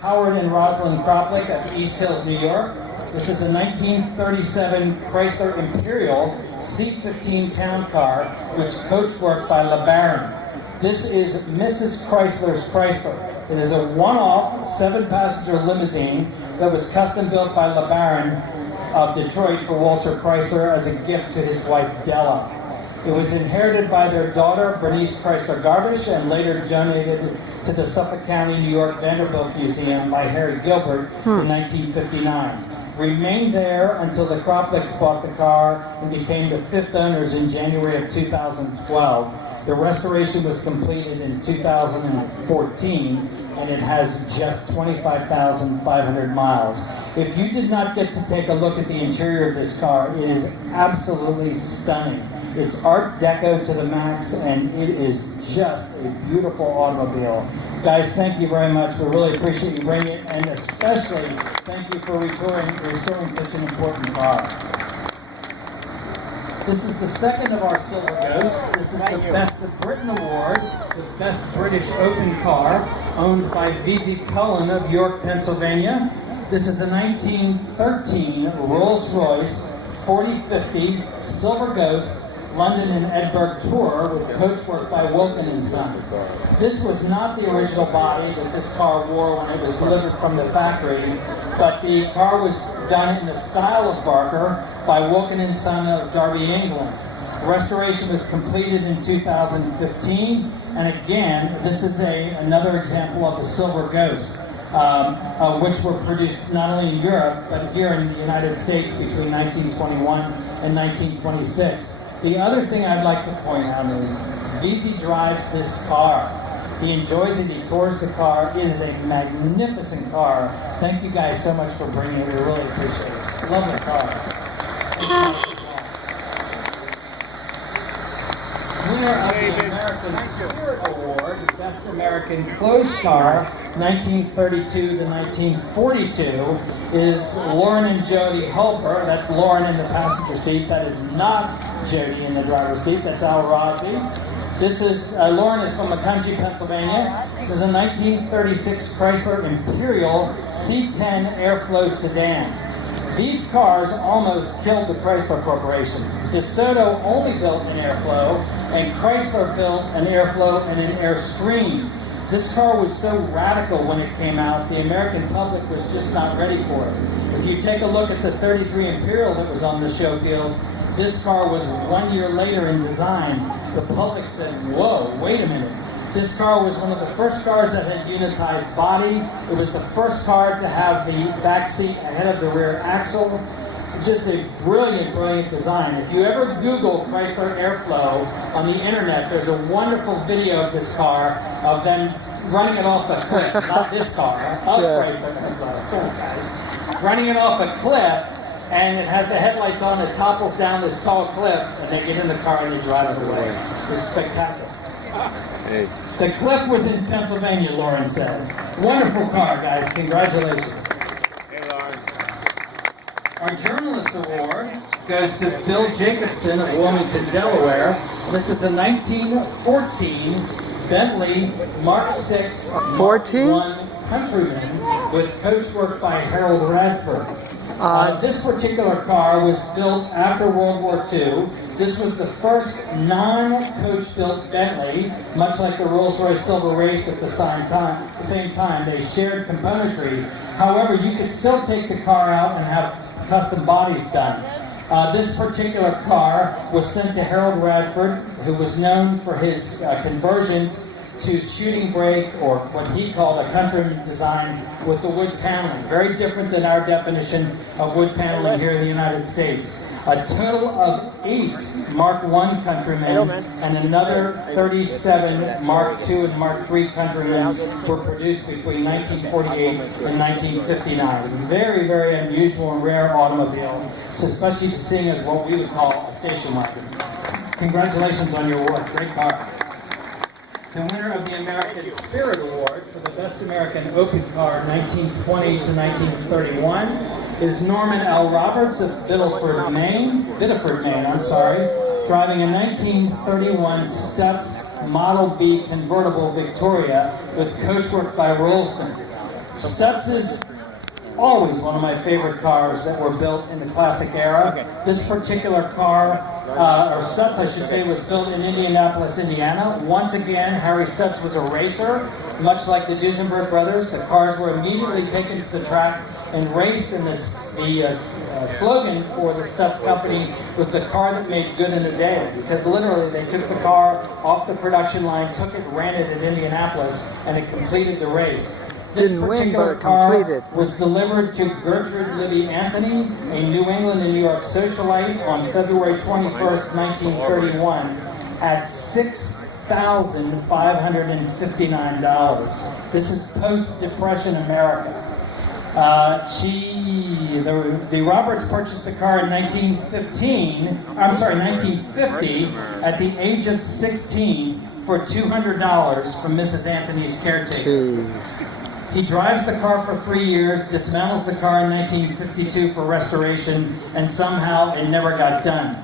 Howard and Rosalind Kroplik of East Hills, New York. This is a 1937 Chrysler Imperial C-15 town car, which coach work by LeBaron. This is Mrs. Chrysler's Chrysler. It is a one-off 7-passenger limousine that was custom built by LeBaron of Detroit for Walter Chrysler as a gift to his wife Della. It was inherited by their daughter Bernice Chrysler Garbish and later donated to the Suffolk County, New York Vanderbilt Museum by Harry Gilbert in 1959. Remained there until the Kropliks bought the car and became the 5th owners in January of 2012. The restoration was completed in 2014, and it has just 25,500 miles. If you did not get to take a look at the interior of this car, it is absolutely stunning. It's Art Deco to the max, and it is just a beautiful automobile. Guys, thank you very much. We really appreciate you bringing it, and especially thank you for restoring such an important car. This is the second of our Silver Ghosts. This is the Best of Britain Award, the Best British Open Car, owned by V.Z. Cullen of York, Pennsylvania. This is a 1913 Rolls-Royce 4050 Silver Ghost London and Edinburgh tour with coach work by Wilkin & Son. This was not the original body that this car wore when it was delivered from the factory, but the car was done in the style of Barker by Wilkin & Son of Derby, England. Restoration was completed in 2015, and again, this is another example of the Silver Ghost, which were produced not only in Europe, but here in the United States between 1921 and 1926. The other thing I'd like to point out is VZ drives this car. He enjoys it, he tours the car. It is a magnificent car. Thank you guys so much for bringing it. We really appreciate it. Lovely car. Winner of the American Spirit Award, Best American Closed Car, 1932 to 1942, is Lauren and Jody Hulper. That's Lauren in the passenger seat. That is not Jody in the driver's seat. That's Al Razi. This is, Lauren is from Macungie, Pennsylvania. This is a 1936 Chrysler Imperial C10 Airflow sedan. These cars almost killed the Chrysler Corporation. DeSoto only built an Airflow, and Chrysler built an Airflow and an Airstream. This car was so radical when it came out, the American public was just not ready for it. If you take a look at the 33 Imperial that was on the show field, this car was 1 year later in design. The public said, whoa, wait a minute. This car was one of the first cars that had unitized body. It was the first car to have the back seat ahead of the rear axle. Just a brilliant, brilliant design. If you ever Google Chrysler Airflow on the internet, there's a wonderful video of this car, of them running it off a cliff. Not this car, of Chrysler Airflow. Sorry, guys. Running it off a cliff, and it has the headlights on, it topples down this tall cliff, and they get in the car and they drive it away. It was spectacular. Hey. The cliff was in Pennsylvania, Lauren says. Wonderful car, guys. Congratulations. Hey, Lauren. Our Journalist Award goes to Bill Jacobson of Wilmington, Delaware. This is a 1914 Bentley Mark 6 Mark 1 Countryman with coach work by Harold Radford. This particular car was built after World War II. This was the first non-coach built Bentley, much like the Rolls-Royce Silver Wraith at the same time. They shared componentry. However, you could still take the car out and have custom bodies done. This particular car was sent to Harold Radford, who was known for his conversions to shooting brake, or what he called a countryman design with the wood paneling. Very different than our definition of wood paneling here in the United States. A total of 8 Mark I Countrymen and another 37 Mark II and Mark III Countrymen were produced between 1948 and 1959. Very, very unusual and rare automobile, especially seeing as what we would call a station wagon. Congratulations on your work. Great car. The winner of the American Spirit Award for the Best American Open Car 1920 to 1931 is Norman L. Roberts of Biddeford, Maine, driving a 1931 Stutz Model B convertible Victoria with coachwork by Rolston. Stutz is always one of my favorite cars that were built in the classic era. This particular car, or Stutz I should say, was built in Indianapolis, Indiana. Once again, Harry Stutz was a racer, much like the Duesenberg brothers. The cars were immediately taken to the track and raced, and the slogan for the Stutz company was the car that made good in a day, because literally they took the car off the production line, took it, ran it at Indianapolis, and it completed the race. This particular car was delivered to Gertrude Libby Anthony, a New England and New York socialite, on February 21st, 1931, at $6,559. This is post-Depression America. The Roberts purchased the car in 1950 at the age of 16 for $200 from Mrs. Anthony's caretaker. Jeez. He drives the car for 3 years, dismantles the car in 1952 for restoration, and somehow it never got done.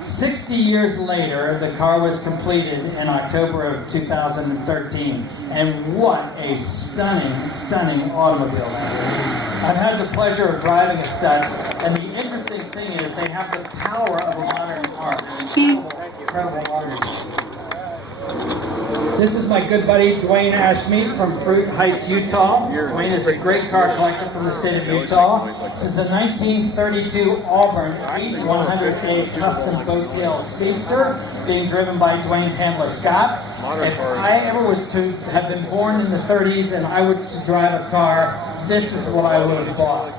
60 years later, the car was completed in October of 2013. And what a stunning, stunning automobile that is. I've had the pleasure of driving a Stutz, and the interesting thing is they have the power of a modern car. Incredible automobiles. This is my good buddy Dwayne Ashmead from Fruit Heights, Utah. Dwayne is a great car collector from the state of Utah. This is a 1932 Auburn 8100A custom boat-tail speedster being driven by Dwayne's handler Scott. If I ever was to have been born in the 30s and I was to drive a car, this is what I would have bought.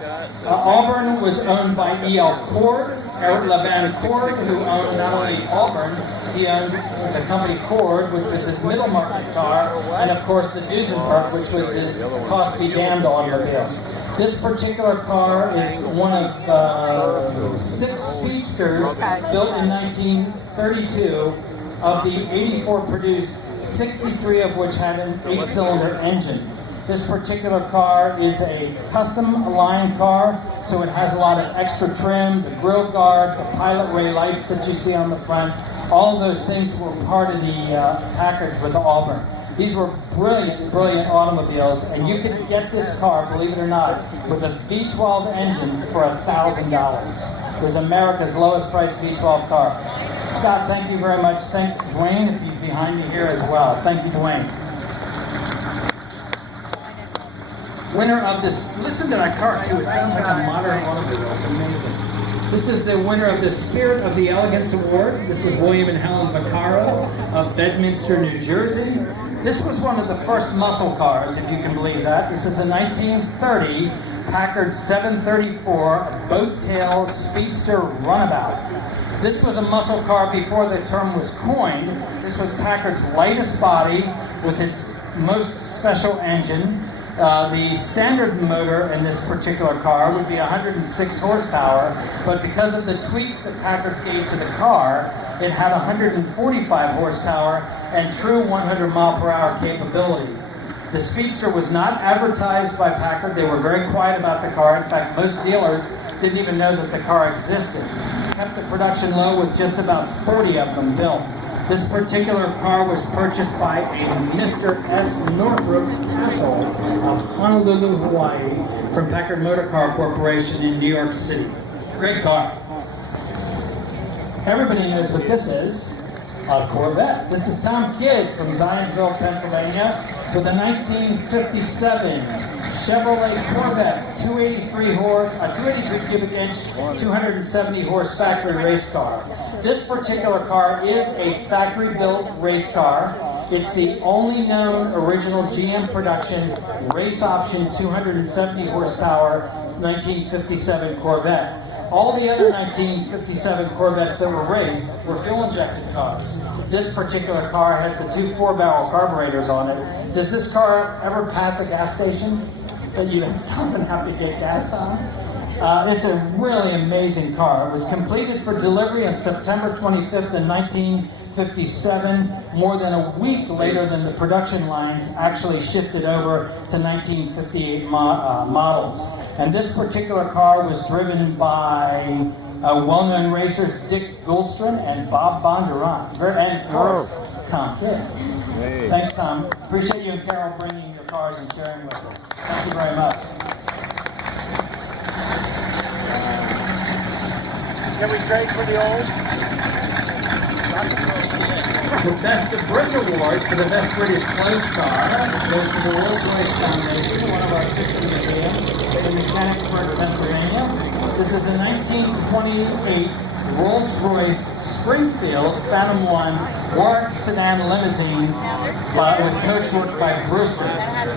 Auburn was owned by E.L. Cord, Eric Lavan Cord, who owned not only Auburn, he owned the company Ford, which was his middle market car, and of course the Duesenberg, which was his cost-be-damned automobile. This particular car is one of 6 speedsters built in 1932. Of the 84 produced, 63 of which had an 8-cylinder engine. This particular car is a custom line car, so it has a lot of extra trim, the grill guard, the pilot ray lights that you see on the front. All of those things were part of the package with the Auburn. These were brilliant, brilliant automobiles, and you could get this car, believe it or not, with a V12 engine for $1,000. It was America's lowest priced V12 car. Scott, thank you very much. Thank Dwayne, if he's behind me here as well. Thank you, Dwayne. Winner of this, listen to that car too, it sounds like a modern automobile, it's amazing. This is the winner of the Spirit of the Elegance Award. This is William and Helen Vaccaro of Bedminster, New Jersey. This was one of the first muscle cars, if you can believe that. This is a 1930 Packard 734 boat-tail speedster runabout. This was a muscle car before the term was coined. This was Packard's lightest body with its most special engine. The standard motor in this particular car would be 106 horsepower, but because of the tweaks that Packard gave to the car, it had 145 horsepower and true 100-mile-per-hour capability. The Speedster was not advertised by Packard. They were very quiet about the car. In fact, most dealers didn't even know that the car existed. Kept the production low with just about 40 of them built. This particular car was purchased by a Mr. S. Northrop Castle of Honolulu, Hawaii, from Packard Motor Car Corporation in New York City. Great car. Everybody knows what this is, a Corvette. This is Tom Kidd from Zionsville, Pennsylvania, with a 1957 Chevrolet Corvette, 283 cubic inch, 270 horse factory race car. This particular car is a factory-built race car. It's the only known original GM production race option 270 horsepower 1957 Corvette. All the other 1957 Corvettes that were raced were fuel-injected cars. This particular car has the 2 4-barrel carburetors on it. Does this car ever pass a gas station that you stop and have to get gas on? It's a really amazing car. It was completed for delivery on September 25th in 1957, more than a week later than the production lines actually shifted over to 1958 models. And this particular car was driven by well-known racers Dick Goldstrom and Bob Bondurant, and of course, Tom Kidd. Thanks, Tom. Appreciate you and Carol bringing your the cars and sharing with us. Thank you very much. Can we trade for the old? The Best of Brick Award for the Best British Close Car goes to the Rolls-Royce Foundation, one of our sister museums in Mechanicsburg, Pennsylvania. This is a 1928 Rolls-Royce Springfield Phantom 1 Warwick sedan limousine with coachwork by Brewster.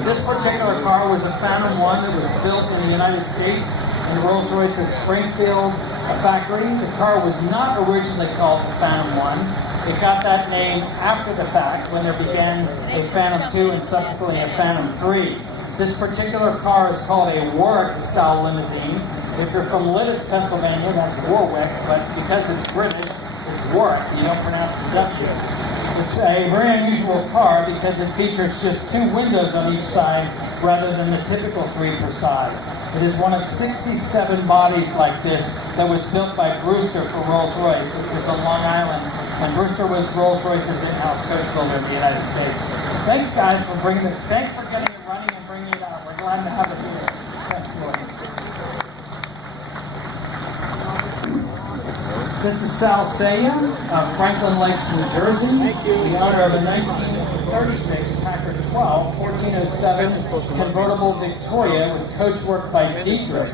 This particular car was a Phantom 1 that was built in the United States in Rolls-Royce's Springfield factory. The car was not originally called the Phantom 1. It got that name after the fact when there began a Phantom 2 and subsequently a Phantom 3. This particular car is called a Warwick-style limousine. If you're from Lidditz, Pennsylvania, that's Warwick, but because it's British, it's Warwick. You don't pronounce the W. It's a very unusual car because it features just 2 windows on each side rather than the typical 3 per side. It is one of 67 bodies like this that was built by Brewster for Rolls-Royce, which was on Long Island, and Brewster was Rolls-Royce's in-house coach builder in the United States. Thanks, guys, for thanks for getting it running and bringing it out. We're glad to have it here. Thanks, Lloyd. This is Sal Saya of Franklin Lakes, New Jersey, the owner of a 1936 Packard 12 1407 convertible Victoria with coachwork by Dietrich.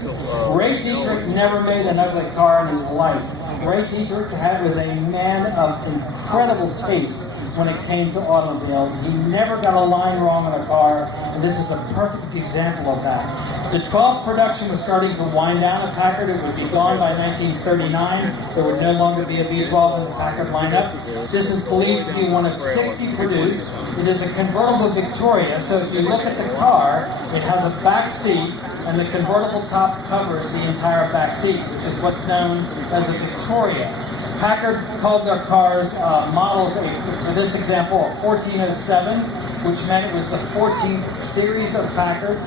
Ray Dietrich never made an ugly car in his life. Ray Dietrich was a man of incredible taste when it came to automobiles. He never got a line wrong on a car, and this is a perfect example of that. The 12 production was starting to wind down at Packard. It would be gone by 1939. There would no longer be a V12 in the Packard lineup. This is believed to be one of 60 produced. It is a convertible Victoria, so if you look at the car, it has a back seat, and the convertible top covers the entire back seat, which is what's known as a Victoria. Packard called their cars models, for this example, a 1407, which meant it was the 14th series of Packards,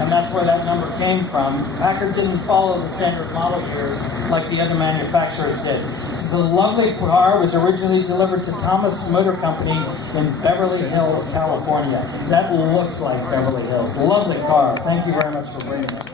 and that's where that number came from. Packard didn't follow the standard model years like the other manufacturers did. This is a lovely car. It was originally delivered to Thomas Motor Company in Beverly Hills, California. That looks like Beverly Hills. Lovely car. Thank you very much for bringing it.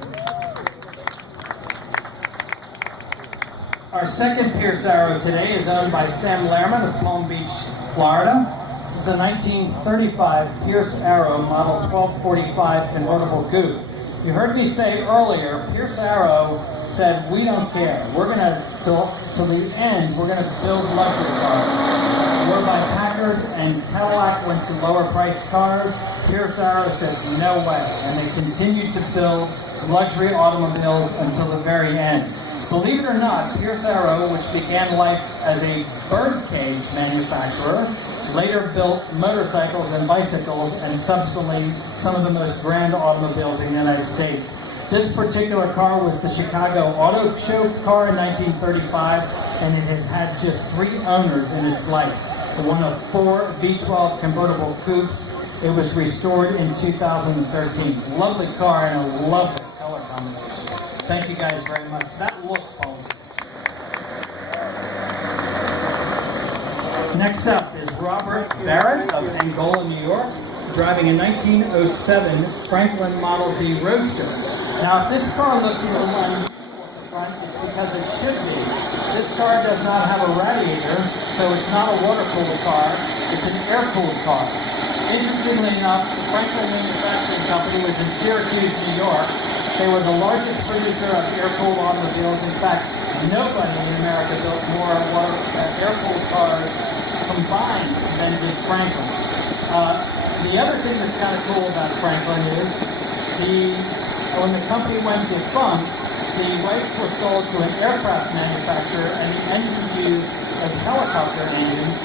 Our second Pierce Arrow today is owned by Sam Lehrman of Palm Beach, Florida. This is a 1935 Pierce Arrow Model 1245 convertible coupe. You heard me say earlier, Pierce Arrow said, we don't care. We're going to, till the end, we're going to build luxury cars. Whereby Packard and Cadillac went to lower priced cars, Pierce Arrow said, no way. And they continued to build luxury automobiles until the very end. Believe it or not, Pierce Arrow, which began life as a birdcage manufacturer, later built motorcycles and bicycles and subsequently some of the most grand automobiles in the United States. This particular car was the Chicago Auto Show car in 1935, and it has had just 3 owners in its life. One of 4 V12 convertible coupes. It was restored in 2013. Lovely car and a lovely color combination. Thank you guys very much. That looks Palm Beach. Next up is Robert Barrett of Angola, New York, driving a 1907 Franklin Model T Roadster. Now, if this car looks a little unusual front, it's because it should be. This car does not have a radiator, so it's not a water-cooled car. It's an air-cooled car. Interestingly enough, the Franklin Manufacturing Company was in Syracuse, New York. They were the largest producer of air-cooled automobiles. In fact, nobody in America built more air-cooled cars combined than did Franklin. The other thing that's kind of cool about Franklin is when the company went defunct, the rights were sold to an aircraft manufacturer, and the engines used as helicopter engines.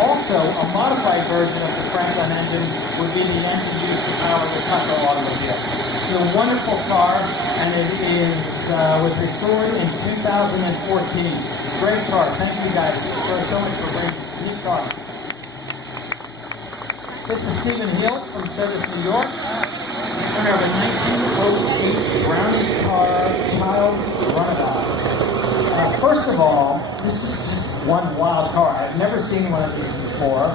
Also, a modified version of the Franklin engine would be the engine used to power the Tucker automobile. It's a wonderful car, and it was restored in 2014. Great car. Thank you guys so much for bringing it. Neat car. This is Stephen Hill from Service, New York. Owner of a 1908 Brownie car child runabout. First of all, this is just one wild car. I've never seen one of these before.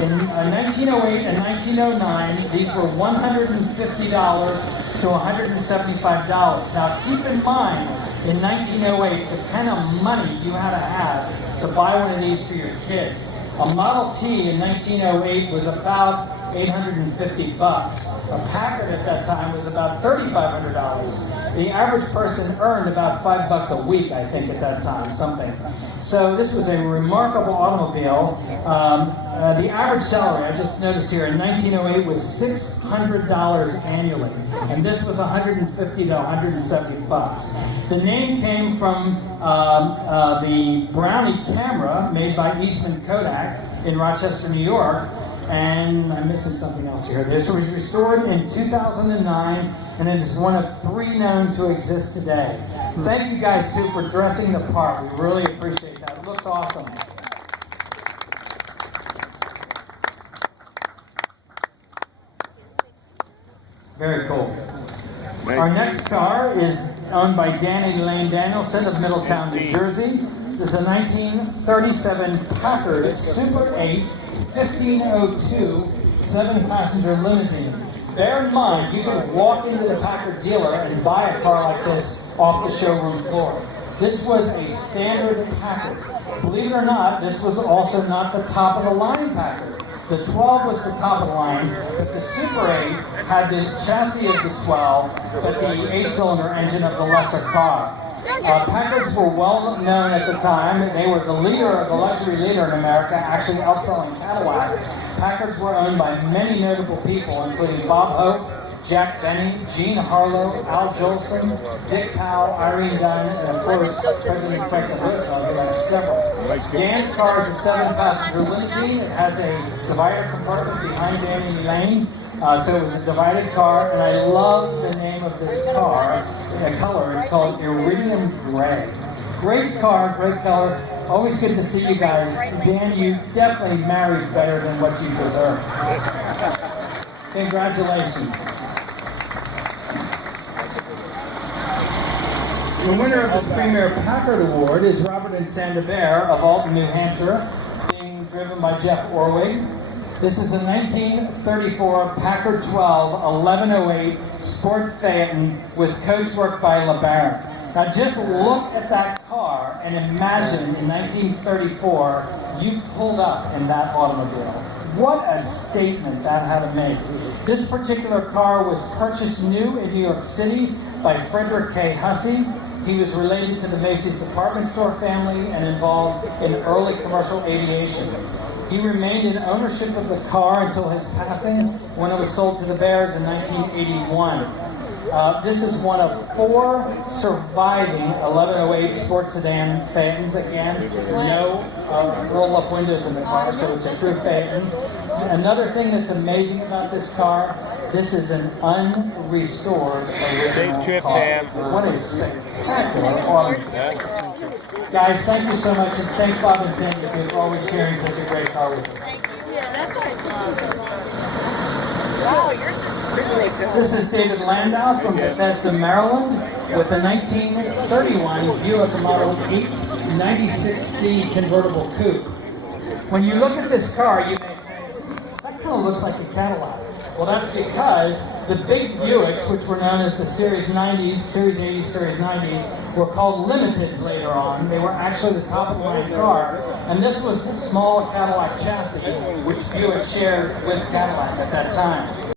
In 1908 and 1909, these were $150 to $175. Now keep in mind, in 1908, the kind of money you had to have to buy one of these for your kids. A Model T in 1908 was about $850. A Packard at that time was about $3,500. The average person earned about $5 a week, I think, at that time, something. So this was a remarkable automobile. The average salary, I just noticed here, in 1908 was $600 annually, and this was $150 to $170. The name came from the Brownie camera made by Eastman Kodak in Rochester, New York. And I'm missing something else here. This was restored in 2009, and it is one of 3 known to exist today. Thank you guys, too, for dressing the part. We really appreciate that. It looks awesome. Very cool. Our next car is owned by Danny Lane Danielson of Middletown, New Jersey. This is a 1937 Packard Super 8 1502 7-passenger limousine. Bear in mind, you can walk into the Packard dealer and buy a car like this off the showroom floor. This was a standard Packard. Believe it or not, this was also not the top of the line Packard. The 12 was the top of the line, but the Super 8 had the chassis of the 12, but the 8-cylinder engine of the lesser car. Packards were well known at the time. They were the luxury leader in America, actually outselling Cadillac. Packards were owned by many notable people, including Bob Hope, Jack Benny, Gene Harlow, Al Jolson, Dick Powell, Irene Dunn, and of course, President Franklin Roosevelt, who had several. Dan's car is a 7-passenger limousine. It has a divider compartment behind Danny Lane. So it was a divided car, and I love the name of this car, the color. It's called Iridium Gray. Great car, great color. Always good to see you guys. Dan, you definitely married better than what you deserve. Congratulations. The winner of the Premier Packard Award is Robert and Sanda Bear of Alton, New Hampshire, being driven by Jeff Orwig. This is a 1934 Packard 12 1108 Sport Phaeton with coachwork by LeBaron. Now just look at that car and imagine in 1934 you pulled up in that automobile. What a statement that had to make. This particular car was purchased new in New York City by Frederick K. Hussey. He was related to the Macy's department store family and involved in early commercial aviation. He remained in ownership of the car until his passing when it was sold to the Bears in 1981. This is one of 4 surviving 1108 sports sedan Phaetons. Again, no roll-up windows in the car, so it's a true Phaeton. Another thing that's amazing about this car, this is an unrestored original car. What a spectacular automobile. Guys, thank you so much, and thank Bob and Sandy for always sharing such a great car with us. Yeah, that's awesome. Wow, yours is really good. This is David Landau from Bethesda, Maryland, with a 1931 Buick Model 896C convertible coupe. When you look at this car, you may say, that kind of looks like a Cadillac. Well, that's because the big Buicks, which were known as the Series 90s, Series 80s, Series 90s, were called Limiteds later on. They were actually the top-of-the-line car, and this was the small Cadillac chassis, which Buick shared with Cadillac at that time.